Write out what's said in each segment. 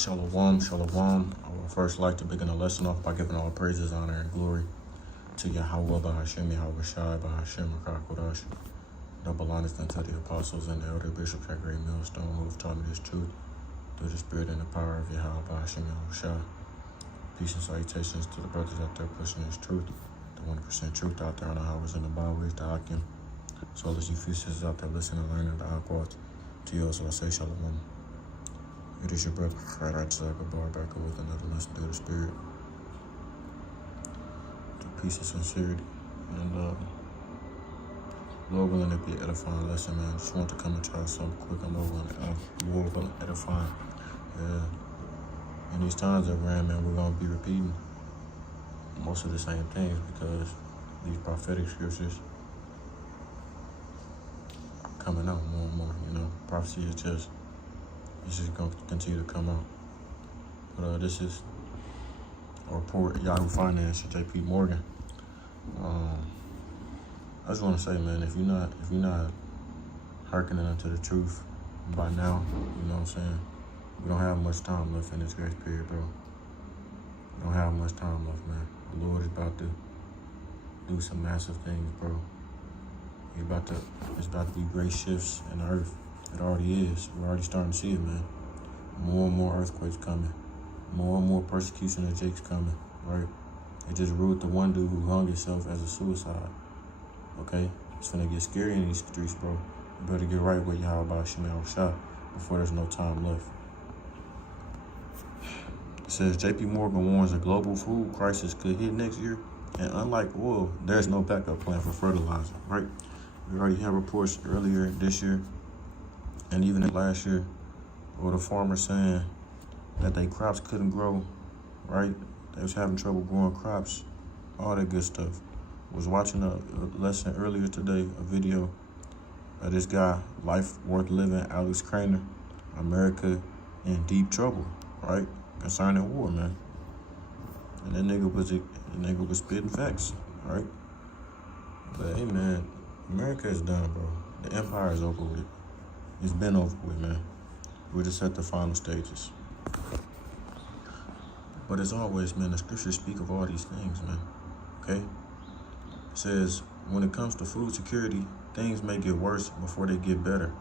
Shalom, shalom. I would first like to begin a lesson off by giving all praises, honor, and glory to Yahweh, Bahashem, Yahweh Shai, Bahashem, Rakakodash. Double honors unto the apostles and the elder bishops at Great Millstone who have taught me this truth through the spirit and the power of Yahweh, Bahashem, Yahweh Shai. Peace and salutations to the brothers out there pushing this truth, the 1% truth out there on the highways and the byways, the Hakim. So all you few sisters out there listening and learning the Aquat, to you also I say shalom. It is your brother, Friday Bar, back with another lesson through the spirit. To peace and sincerity. And Lord willing, it be an edifying lesson, man. Just want to come and try something quick. I'm over and Lord willing, edifying. In these times that we're in, man, we're going to be repeating most of the same things because these prophetic scriptures are coming out more and more. You know, prophecy is just going to continue to come out. But this is a report, Yahoo Finance, JP Morgan. I just want to say, man, if you're not hearkening unto the truth by now, you know what I'm saying? We don't have much time left in this grace period, bro. We don't have much time left, man. The Lord is about to do some massive things, bro. It's about to be great shifts in the earth. It already is. We're already starting to see it, man. More and more earthquakes coming. More and more persecution of Jake's coming, right? They just ruled the one dude who hung himself as a suicide, okay? It's gonna get scary in these streets, bro. You better get right with Yahweh about Shemal Shah before there's no time left. It says, JP Morgan warns a global food crisis could hit next year. And unlike oil, there's no backup plan for fertilizer, right? We already had reports earlier this year and even last year, or the farmers saying that their crops couldn't grow, right? They was having trouble growing crops, all that good stuff. Was watching a lesson earlier today, a video of this guy, Life Worth Living, Alex Craner, America in deep trouble, right? Concerning war, man. And that nigga was spitting facts, right? But hey, man, America is done, bro. The empire is over with. It's been over with, man. We're just at the final stages. But as always, man, the scriptures speak of all these things, man. Okay? It says, when it comes to food security, things may get worse before they get better.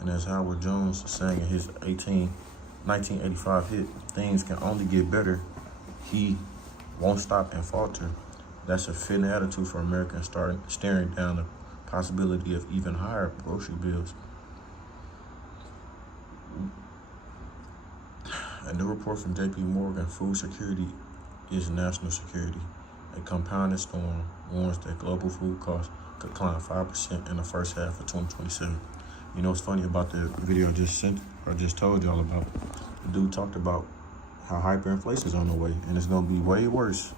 And as Howard Jones sang in his 1985 hit, things can only get better. He won't stop and falter. That's a fitting attitude for Americans staring down the possibility of even higher grocery bills. A new report from JP Morgan, food security is national security. A compounded storm warns that global food costs could climb 5% in the first half of 2027. You know what's funny about the video I just told y'all about? The dude talked about how hyperinflation is on the way, and it's gonna be way worse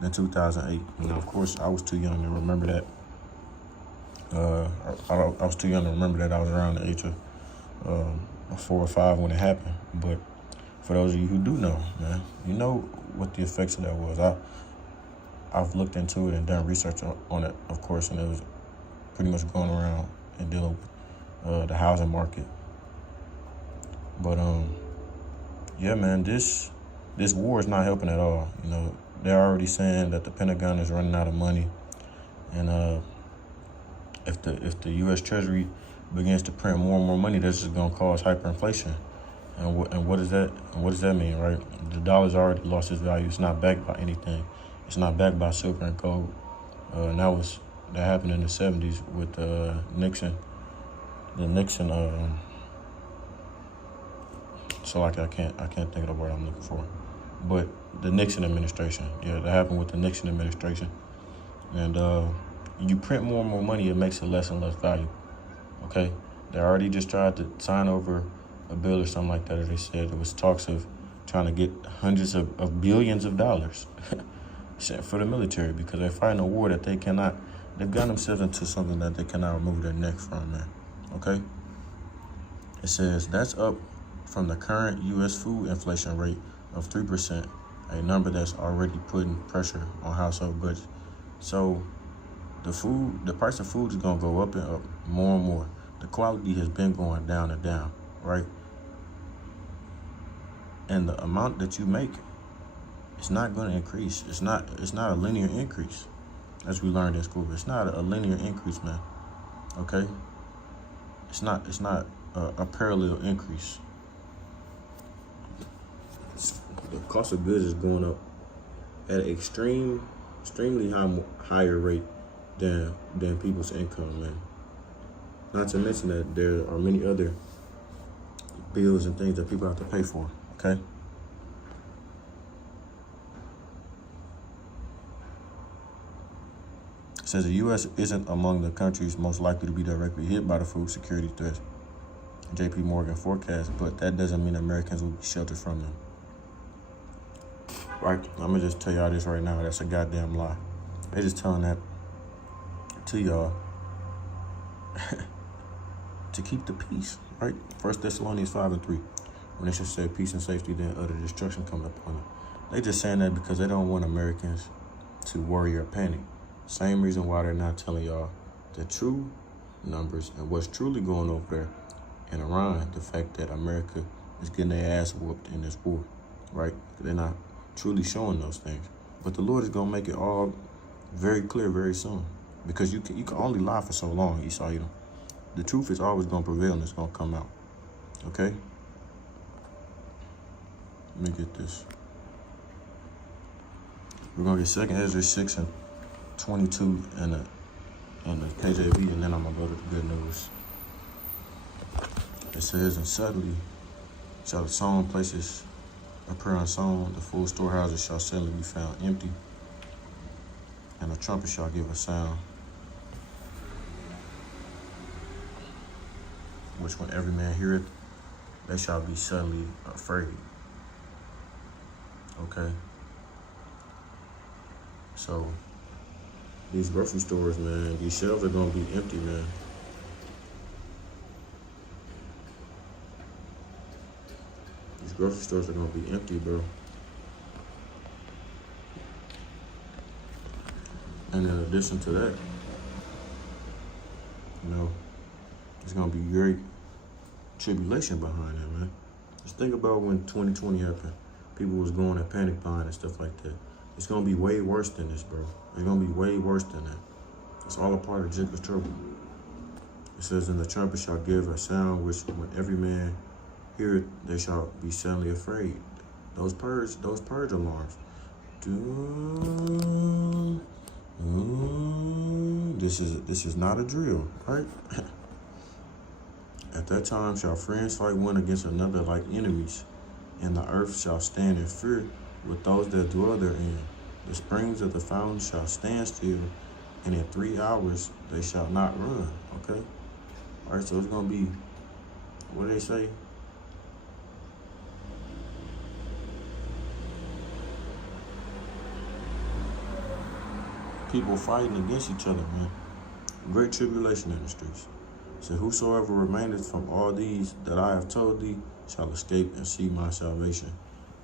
than 2008. Now, of course, I was too young to remember that. I was too young to remember that. I was around the age of 4 or 5 when it happened. But for those of you who do know, man, you know what the effects of that was. I've looked into it and done research on it, of course, and it was pretty much going around and dealing with the housing market. But yeah, man, this war is not helping at all. You know, they're already saying that the Pentagon is running out of money, and if the U.S. Treasury begins to print more and more money, that's just gonna cause hyperinflation. And what does that mean, right? The dollar's already lost its value. It's not backed by anything. It's not backed by silver and gold. And that happened in the 70s with Nixon. The Nixon. So like I can't think of the word I'm looking for, but the Nixon administration. Yeah, that happened with the Nixon administration. And you print more and more money, it makes it less and less valuable. Okay, they already just tried to sign over a bill or something like that. As they said, it was talks of trying to get hundreds of billions of dollars for the military because they're fighting a war that they've gotten themselves into something that they cannot remove their neck from, man. Okay? It says that's up from the current U.S. food inflation rate of 3%, a number that's already putting pressure on household budgets. So the price of food is going to go up and up more and more. The quality has been going down and down, right? And the amount that you make, it's not going to increase. It's not a linear increase, as we learned in school. It's not a linear increase, man. Okay? It's not a parallel increase. The cost of goods is going up at an extremely higher rate than people's income, man. Not to mention that there are many other bills and things that people have to pay for, okay? It says the U.S. isn't among the countries most likely to be directly hit by the food security threats J.P. Morgan forecast, but that doesn't mean Americans will be sheltered from them. Right? I'm going to just tell y'all this right now. That's a goddamn lie. They just telling that to y'all to keep the peace, right? 1 Thessalonians 5:3. When it should say peace and safety, then utter destruction coming upon them. They just saying that because they don't want Americans to worry or panic. Same reason why they're not telling y'all the true numbers and what's truly going over there in Iran. The fact that America is getting their ass whooped in this war, right? They're not truly showing those things. But the Lord is going to make it all very clear very soon. Because you can only lie for so long, Esau. The truth is always going to prevail and it's going to come out. Okay? Let me get this. We're going to get 2 Ezra 6:22 and the KJV, and then I'm going to go to the good news. It says, and suddenly shall the sown places appear unsown, the full storehouses shall suddenly be found empty, and a trumpet shall give a sound, which when every man heareth, they shall be suddenly afraid. Okay? So, these grocery stores, man, these shelves are going to be empty, man. These grocery stores are going to be empty, bro. And in addition to that, there's going to be great tribulation behind that, man. Just think about when 2020 happened. People was going and panic buying and stuff like that. It's going to be way worse than this, bro. It's going to be way worse than that. It's all a part of Jacob's trouble. It says, and the trumpet shall give a sound, which when every man hear it, they shall be suddenly afraid. Those purge alarms. This is not a drill, right? At that time shall friends fight one against another like enemies, and the earth shall stand in fear with those that dwell therein. The springs of the fountain shall stand still, and in 3 hours they shall not run. Okay? All right, so it's going to be, what do they say? People fighting against each other, man. Great tribulation in the streets. So whosoever remaineth from all these that I have told thee shall escape and see my salvation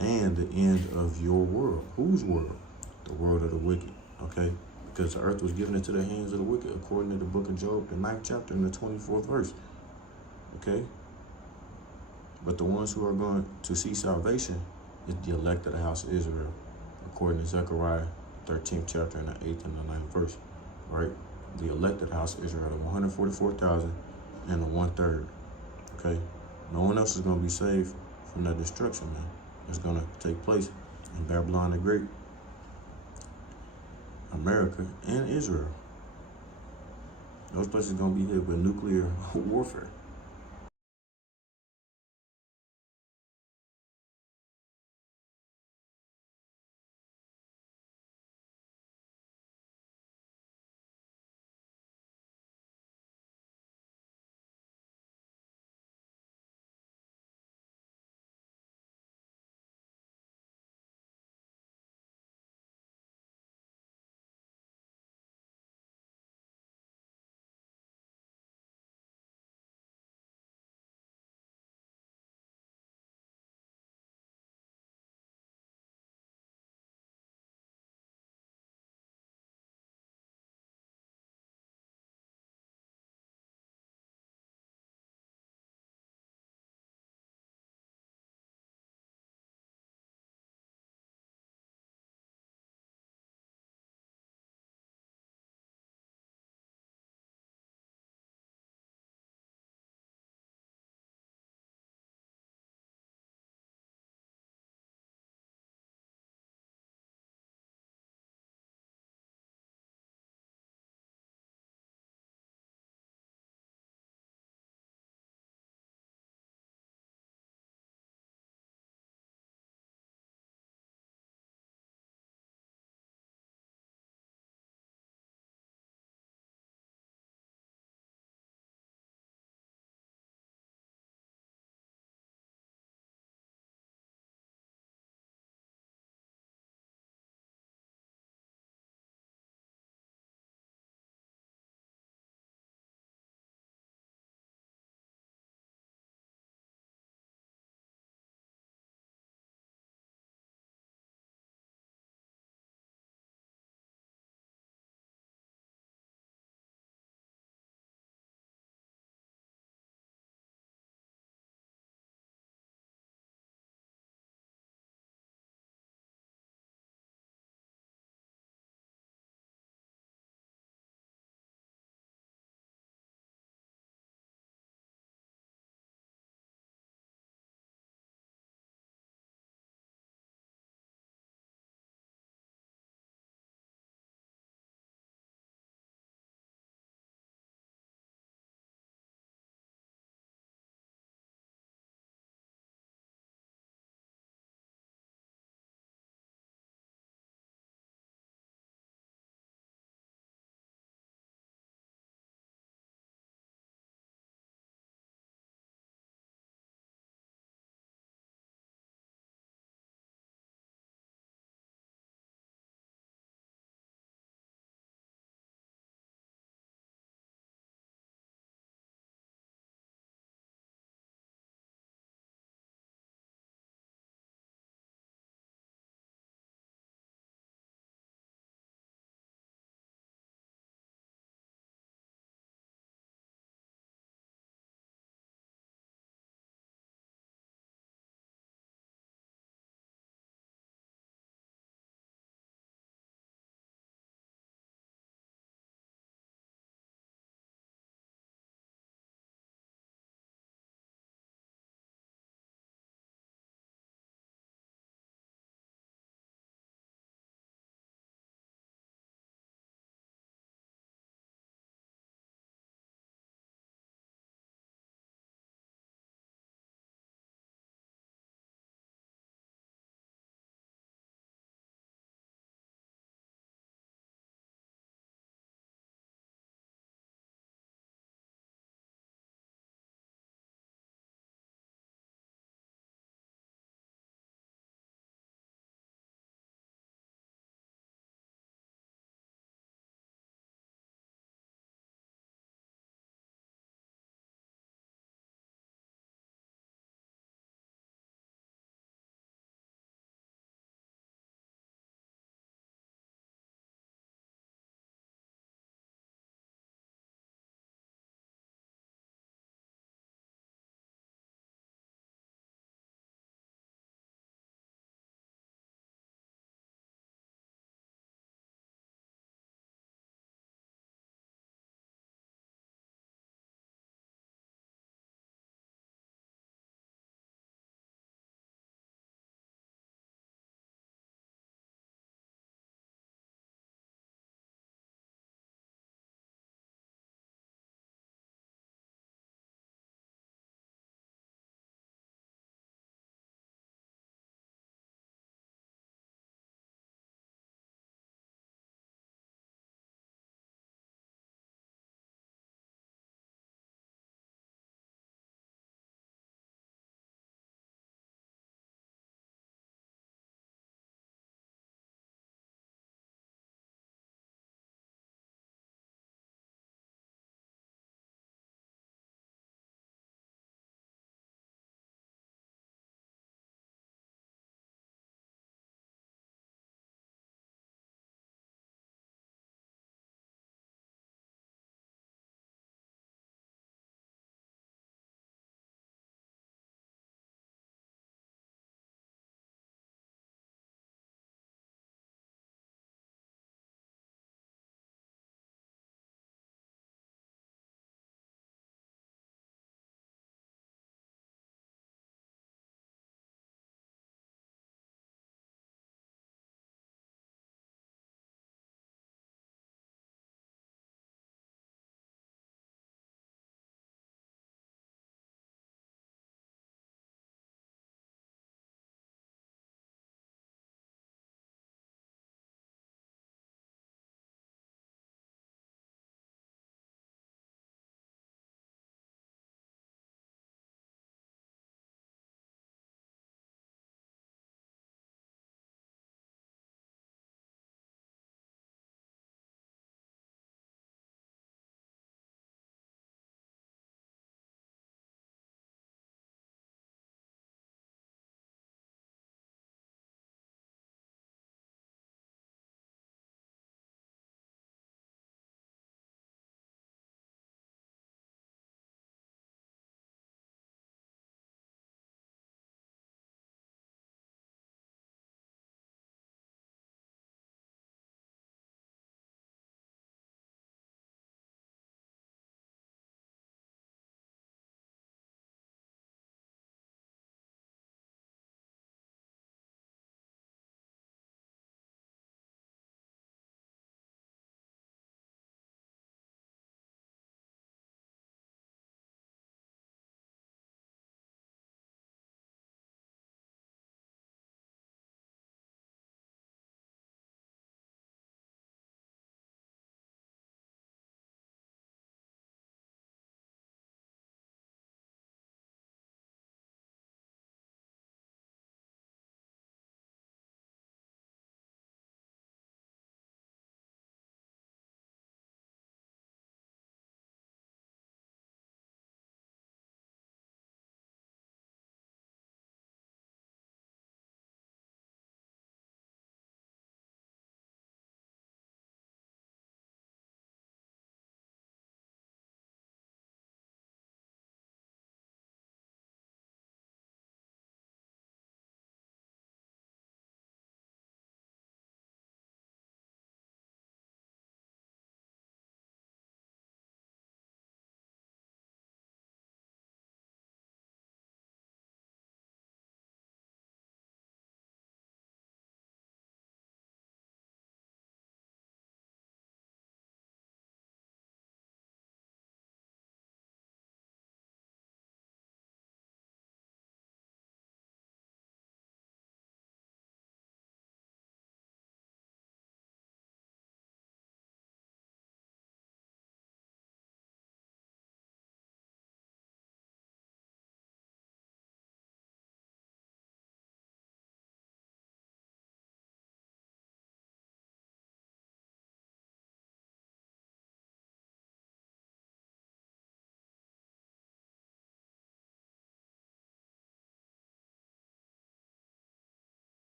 and the end of your world. Whose world? The world of the wicked, okay? Because the earth was given into the hands of the wicked, according to the book of Job, the 9th chapter and the 24th verse, okay? But the ones who are going to see salvation is the elect of the house of Israel, according to Zechariah 13th chapter and the 8th and the 9th verse, right? The elect of the house of Israel, the 144,000 and the 1/3, okay? No one else is going to be saved from that destruction, man. It's going to take place in Babylon the Great, America, and Israel. Those places are going to be hit with nuclear warfare.